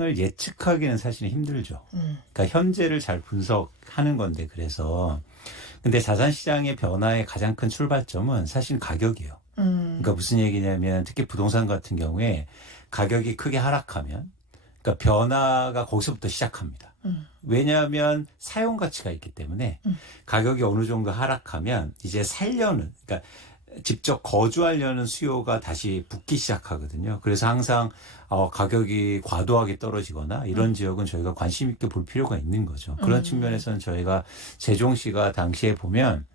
을 예측하기는 사실은 힘들죠. 그러니까 현재를 잘 분석하는 건데 그래서 근데 자산시장의 변화의 가장 큰 출발점은 사실 가격이에요. 그러니까 무슨 얘기냐면 특히 부동산 같은 경우에 가격이 크게 하락하면 그러니까 변화가 거기서부터 시작합니다. 왜냐하면 사용 가치가 있기 때문에 가격이 어느 정도 하락하면 이제 살려는 그러니까 직접 거주하려는 수요가 다시 붙기 시작하거든요. 그래서 항상 가격이 과도하게 떨어지거나 이런 지역은 저희가 관심 있게 볼 필요가 있는 거죠. 그런 측면에서는 저희가 세종시가 당시에 보면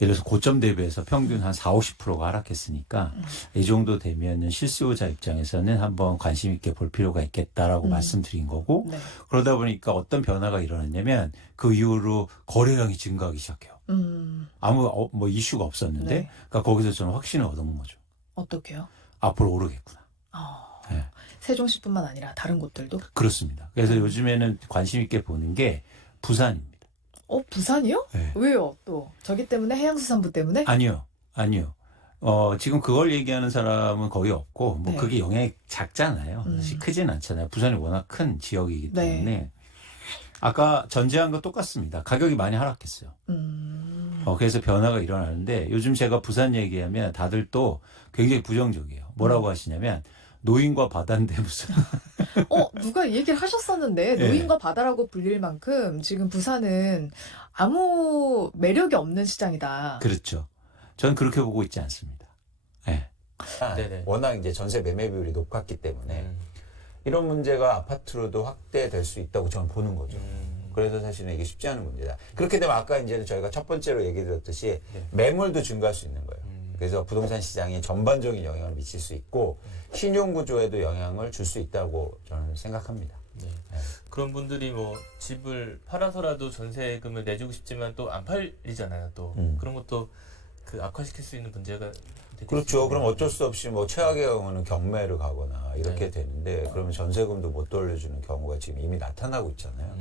예를 들어서 고점 대비해서 평균 한 4, 50%가 하락했으니까 이 정도 되면은 실수요자 입장에서는 한번 관심 있게 볼 필요가 있겠다라고 말씀드린 거고 네. 그러다 보니까 어떤 변화가 일어났냐면 그 이후로 거래량이 증가하기 시작해요. 아무 뭐 이슈가 없었는데 네. 그러니까 거기서 저는 확신을 얻은 거죠. 어떻게요? 앞으로 오르겠구나. 네. 세종시뿐만 아니라 다른 곳들도? 그렇습니다. 그래서 요즘에는 관심 있게 보는 게 부산입니다. 부산이요? 네. 왜요? 또 저기 때문에 해양수산부 때문에? 아니요. 지금 그걸 얘기하는 사람은 거의 없고 뭐 네. 그게 영향이 작잖아요. 사실 크진 않잖아요. 부산이 워낙 큰 지역이기 네. 때문에 아까 전제한과 똑같습니다. 가격이 많이 하락했어요. 그래서 변화가 일어나는데 요즘 제가 부산 얘기하면 다들 또 굉장히 부정적이에요. 뭐라고 하시냐면 노인과 바다인데 무슨 누가 이 얘기를 하셨었는데 네. 노인과 바다라고 불릴 만큼 지금 부산은 아무 매력이 없는 시장이다. 그렇죠. 저는 그렇게 보고 있지 않습니다. 네. 네네. 워낙 이제 전세 매매 비율이 높았기 때문에 이런 문제가 아파트로도 확대될 수 있다고 저는 보는 거죠. 그래서 사실은 이게 쉽지 않은 문제다. 그렇게 되면 아까 이제 저희가 첫 번째로 얘기 드렸듯이 매물도 증가할 수 있는 거예요. 그래서 부동산 시장에 전반적인 영향을 미칠 수 있고 신용 구조에도 영향을 줄 수 있다고 저는 생각합니다. 네. 그런 분들이 뭐 집을 팔아서라도 전세금을 내주고 싶지만 또 안 팔리잖아요. 또 그런 것도 그 악화시킬 수 있는 문제가 될 수 그렇죠. 있겠네요. 그럼 어쩔 수 없이 뭐 최악의 경우는 경매를 가거나 이렇게 네. 되는데 그러면 전세금도 못 돌려주는 경우가 지금 이미 나타나고 있잖아요.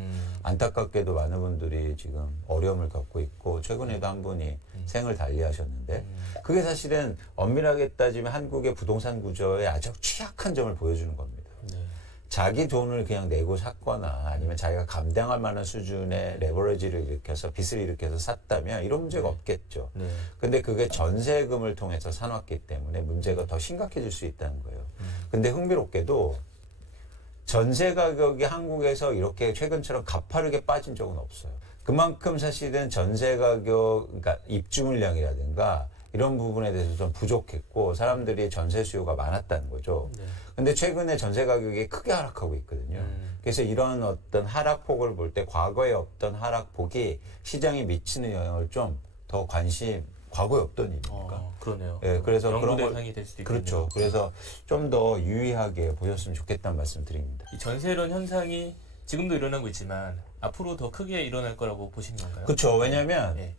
안타깝게도 많은 분들이 지금 어려움을 겪고 있고 최근에도 한 분이 생을 달리하셨는데 그게 사실은 엄밀하게 따지면 한국의 부동산 구조의 아주 취약한 점을 보여주는 겁니다. 네. 자기 돈을 그냥 내고 샀거나 아니면 자기가 감당할 만한 수준의 레버리지를 일으켜서 빚을 일으켜서 샀다면 이런 문제가 없겠죠. 네. 근데 그게 전세금을 통해서 사놨기 때문에 문제가 더 심각해질 수 있다는 거예요. 근데 흥미롭게도 전세 가격이 한국에서 이렇게 최근처럼 가파르게 빠진 적은 없어요. 그만큼 사실은 전세 가격, 그러니까 입주 물량이라든가 이런 부분에 대해서 좀 부족했고 사람들이 전세 수요가 많았다는 거죠. 네. 근데 최근에 전세 가격이 크게 하락하고 있거든요. 그래서 이런 어떤 하락폭을 볼 때 과거에 없던 하락폭이 시장에 미치는 영향을 좀 더 과거에 없던 일이니까. 그러네요. 예, 그래서 연구 그런 걸 대상이 될 수도 있겠네요. 그렇죠. 그래서 좀 더 유의하게 보셨으면 좋겠다는 말씀 드립니다. 이 전세론 현상이 지금도 일어나고 있지만 앞으로 더 크게 일어날 거라고 보시는 건가요? 그렇죠. 왜냐면 네.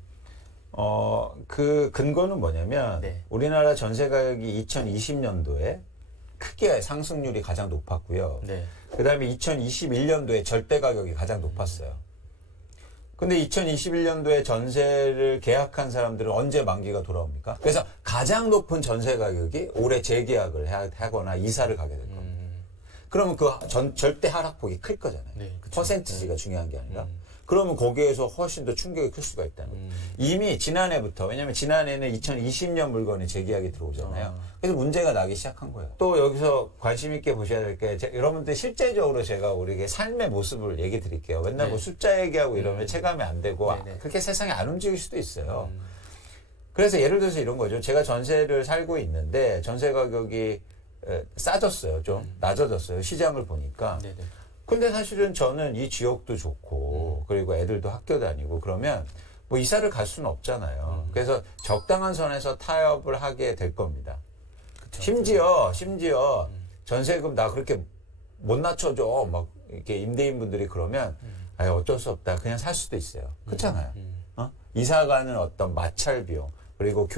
그 근거는 뭐냐면 네. 우리나라 전세 가격이 2020년도에 크게 상승률이 가장 높았고요. 네. 그다음에 2021년도에 절대 가격이 가장 높았어요. 근데 2021년도에 전세를 계약한 사람들은 언제 만기가 돌아옵니까? 그래서 가장 높은 전세 가격이 올해 재계약을 하거나 이사를 가게 될 겁니다. 그러면 그 절대 하락폭이 클 거잖아요. 네, 그쵸. 퍼센티지가 중요한 게 아니라. 그러면 거기에서 훨씬 더 충격이 클 수가 있다는 거예요. 이미 지난해부터, 왜냐면 지난해는 2020년 물건이 재계약이 들어오잖아요. 그래서 문제가 나기 시작한 거예요. 또 여기서 관심 있게 보셔야 될 게, 여러분들 실제적으로 제가 우리에게 삶의 모습을 얘기 드릴게요. 맨날 네. 뭐 숫자 얘기하고 이러면 체감이 안 되고, 네, 네. 그렇게 세상이 안 움직일 수도 있어요. 그래서 예를 들어서 이런 거죠. 제가 전세를 살고 있는데, 전세 가격이 싸졌어요. 좀 낮아졌어요. 시장을 보니까. 네네. 근데 사실은 저는 이 지역도 좋고 그리고 애들도 학교 다니고 그러면 뭐 이사를 갈 수는 없잖아요. 그래서 적당한 선에서 타협을 하게 될 겁니다. 그쵸. 심지어 전세금 나 그렇게 못 낮춰줘 막 이렇게 임대인분들이 그러면 아유 어쩔 수 없다 그냥 살 수도 있어요. 그렇잖아요. 이사 가는 어떤 마찰 비용 그리고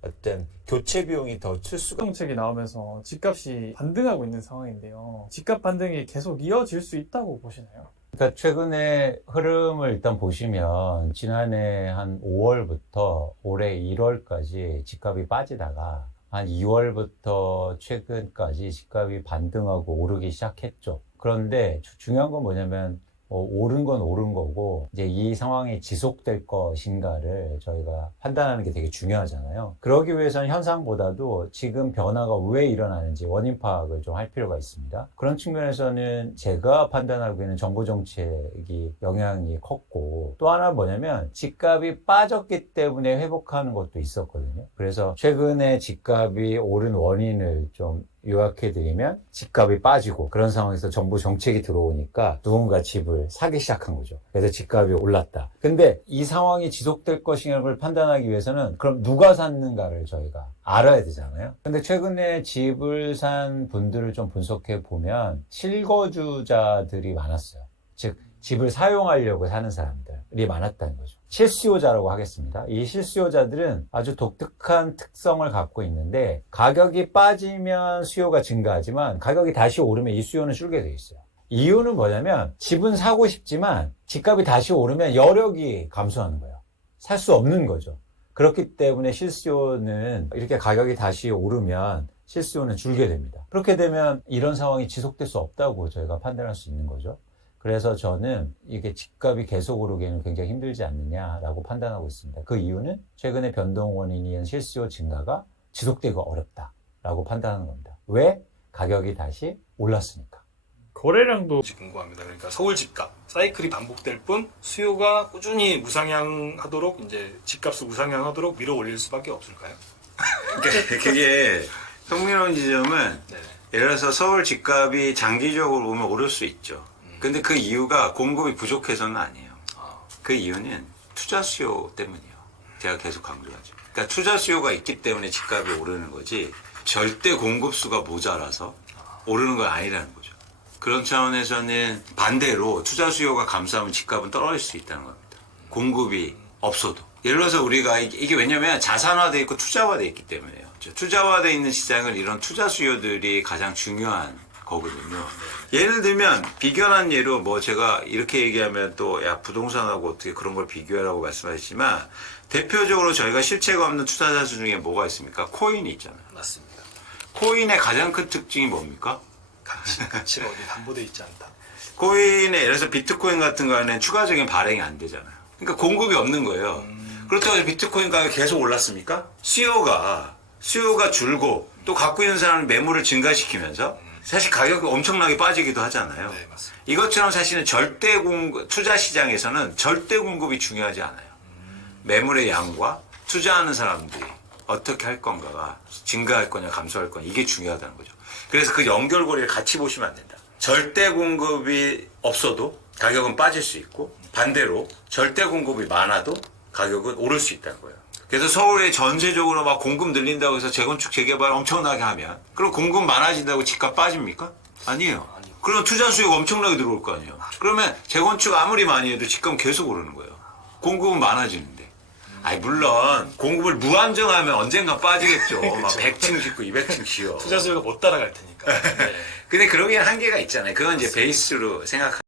어떤 교체 비용이 더 칠 수가 정책이 나오면서 집값이 반등하고 있는 상황인데요. 집값 반등이 계속 이어질 수 있다고 보시나요? 그러니까 최근에 흐름을 일단 보시면 지난해 한 5월부터 올해 1월까지 집값이 빠지다가 한 2월부터 최근까지 집값이 반등하고 오르기 시작했죠. 그런데 중요한 건 뭐냐면 옳은 건 옳은 거고 이제 이 상황이 지속될 것인가를 저희가 판단하는 게 되게 중요하잖아요. 그러기 위해서는 현상보다도 지금 변화가 왜 일어나는지 원인 파악을 좀 할 필요가 있습니다. 그런 측면에서는 제가 판단하기에는 정부 정책이 영향이 컸고 또 하나 뭐냐면 집값이 빠졌기 때문에 회복하는 것도 있었거든요. 그래서 최근에 집값이 오른 원인을 좀 요약해드리면 집값이 빠지고 그런 상황에서 정부 정책이 들어오니까 누군가 집을 사기 시작한 거죠. 그래서 집값이 올랐다. 근데 이 상황이 지속될 것인가를 판단하기 위해서는 그럼 누가 샀는가를 저희가 알아야 되잖아요. 근데 최근에 집을 산 분들을 좀 분석해 보면 실거주자들이 많았어요. 즉 집을 사용하려고 사는 사람들이 많았다는 거죠. 실수요자라고 하겠습니다. 이 실수요자들은 아주 독특한 특성을 갖고 있는데 가격이 빠지면 수요가 증가하지만 가격이 다시 오르면 이 수요는 줄게 돼 있어요. 이유는 뭐냐면 집은 사고 싶지만 집값이 다시 오르면 여력이 감소하는 거예요. 살 수 없는 거죠. 그렇기 때문에 실수요는 이렇게 가격이 다시 오르면 실수요는 줄게 됩니다. 그렇게 되면 이런 상황이 지속될 수 없다고 저희가 판단할 수 있는 거죠. 그래서 저는 이게 집값이 계속 오르기에는 굉장히 힘들지 않느냐라고 판단하고 있습니다. 그 이유는 최근의 변동 원인인 실수요 증가가 지속되기 어렵다라고 판단하는 겁니다. 왜? 가격이 다시 올랐으니까. 거래량도 궁금합니다. 그러니까 서울 집값 사이클이 반복될 뿐 수요가 꾸준히 무상향하도록 이제 집값을 무상향하도록 밀어 올릴 수밖에 없을까요? 그게 흥미로운 지점은 네. 예를 들어서 서울 집값이 장기적으로 보면 오를 수 있죠. 근데 그 이유가 공급이 부족해서는 아니에요. 그 이유는 투자 수요 때문이에요. 제가 계속 강조하죠. 그러니까 투자 수요가 있기 때문에 집값이 오르는 거지 절대 공급수가 모자라서 오르는 건 아니라는 거죠. 그런 차원에서는 반대로 투자 수요가 감소하면 집값은 떨어질 수 있다는 겁니다. 공급이 없어도. 예를 들어서 우리가 이게 왜냐면 자산화돼 있고 투자화돼 있기 때문에요. 투자화돼 있는 시장은 이런 투자 수요들이 가장 중요한 거거든요. 예를 들면 비견한 예로 뭐 제가 이렇게 얘기하면 또 야 부동산하고 어떻게 그런 걸 비교하라고 말씀하시지만 대표적으로 저희가 실체가 없는 투자 자수 중에 뭐가 있습니까? 코인이 있잖아요. 맞습니다. 코인의 가장 큰 특징이 뭡니까? 가치가 어디 담보돼 있지 않다. 코인에 예를 들어서 비트코인 같은 거는 추가적인 발행이 안 되잖아요. 그러니까 공급이 없는 거예요. 그렇다고 해서 비트코인 가격이 계속 올랐습니까? 수요가 줄고 또 갖고 있는 사람은 매물을 증가시키면서 사실 가격이 엄청나게 빠지기도 하잖아요. 네, 맞습니다. 이것처럼 사실은 투자 시장에서는 절대 공급이 중요하지 않아요. 매물의 양과 투자하는 사람들이 어떻게 할 건가가 증가할 거냐 감소할 거냐 이게 중요하다는 거죠. 그래서 그 연결고리를 같이 보시면 안 된다. 절대 공급이 없어도 가격은 빠질 수 있고 반대로 절대 공급이 많아도 가격은 오를 수 있다는 거예요. 그래서 서울에 전체적으로 막 공급 늘린다고 해서 재건축 재개발 엄청나게 하면 그럼 공급 많아진다고 집값 빠집니까? 아니에요. 그럼 투자 수요가 엄청나게 들어올 거 아니에요. 그러면 재건축 아무리 많이 해도 집값은 계속 오르는 거예요. 공급은 많아지는데. 아니 물론 공급을 무한정하면 언젠가 빠지겠죠. 막 100층 짓고 200층 지어. 투자 수요가 못 따라갈 테니까. 네. 근데 그러기엔 한계가 있잖아요. 그건 이제 베이스로 생각하는